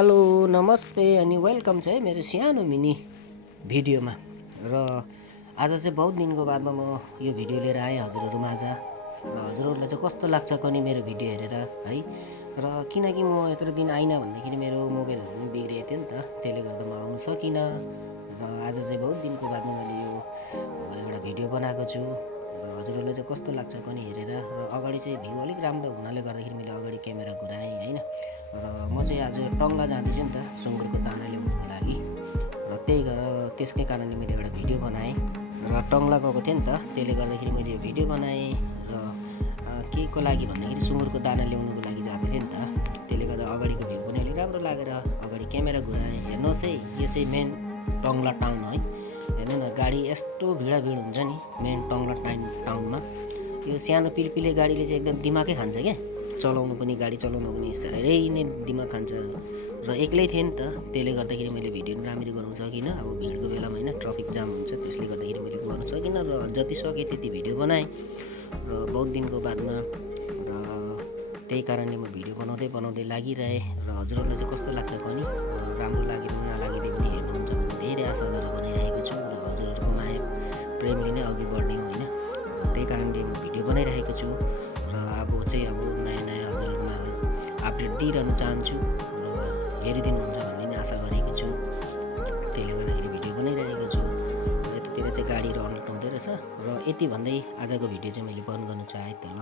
Hello नमस्ते अनि welcome छ है मेरो सानो मिनी भिडियोमा। र आज चाहिँ बहुत दिनको बादमा म यो भिडियो लिएर आएँ हजुरहरूमाझ। र हजुरहरूलाई चाहिँ कस्तो लाग्छ कनि मेरो भिडियो हेरेर है। र किनकि म यत्रो दिन आइनँ भन्दाखेरि मेरो मोबाइलहरू पनि बिग्रिएको थियो नि त, त्यसले गर्दा म आउन सकिनँ। र आज चाहिँ बहुत दिनको बादमा मैले यो एउटा भिडियो बनाएको छु। र हजुरहरूलाई चाहिँ कस्तो लाग्छ कनि हेरेर। र अगाडि चाहिँ भ्यू अलिक राम्रो हुनाले गर्दाखेरि मैले अगाडि क्यामेरा घुराएँ होइन। र म चाहिँ आज टङ्ला जाँदैछु नि त सुँगुरको दाना ल्याउनुको लागि। र त्यसकै कारणले मैले एउटा भिडियो बनाएँ। र टङ्ला गएको थिएँ नि त, त्यसले गर्दाखेरि मैले यो भिडियो बनाएँ। र के को लागि भन्दाखेरि सुँगुरको दाना ल्याउनुको लागि जाँदै थिएँ नि त, त्यसले गर्दा अगाडिको भ्यू पनि अलिक राम्रो लागेर अगाडि क्यामेरा घुराएँ। हेर्नुहोस् है, यो चाहिँ मेन टङ्ला टाउन है। हेर्नु न, गाडी यस्तो भिडाभिड हुन्छ नि मेन टङ्ला टाउनमा। यो सानो पिलपिले गाडीले चाहिँ एकदम दिमागै खान्छ क्या, चलाउनु पनि गाडी चलाउनु पनि साह्रै नै दिमाग खान्छ। र एक्लै थिएँ नि त, त्यसले गर्दाखेरि मैले भिडियो पनि राम्ररी गराउन सकिनँ। अब भिडको बेलामा होइन, ट्राफिक जाम हुन्छ, त्यसले गर्दाखेरि मैले गर्न सकिनँ। र जति सकेँ त्यति भिडियो बनाएँ र बहुत दिनको बादमा। र त्यही कारणले म भिडियो बनाउँदै लागिरहेँ। र हजुरहरूलाई चाहिँ कस्तो लाग्छ पनि, राम्रो लाग्यो नलागिदिए पनि हेर्नुहुन्छ भने धेरै आशा गरेर बनाइरहेको छु। र हजुरहरूको माया प्रेमले नै अघि बढ्ने हो होइन। त्यही कारणले म भिडियो बनाइरहेको छु। र अब नयाँ हजुरहरूमा अपडेट दिइरहन चाहन्छु र हेरिदिनुहुन्छ भन्ने नै आशा गरेको छु। त्यसले गर्दाखेरि भिडियो बनाइरहेको छु। यतातिर चाहिँ गाडीहरू अनलाइन हुँदै रहेछ। र यति भन्दै आजको भिडियो चाहिँ मैले बन्द गर्न चाहेँ त ल।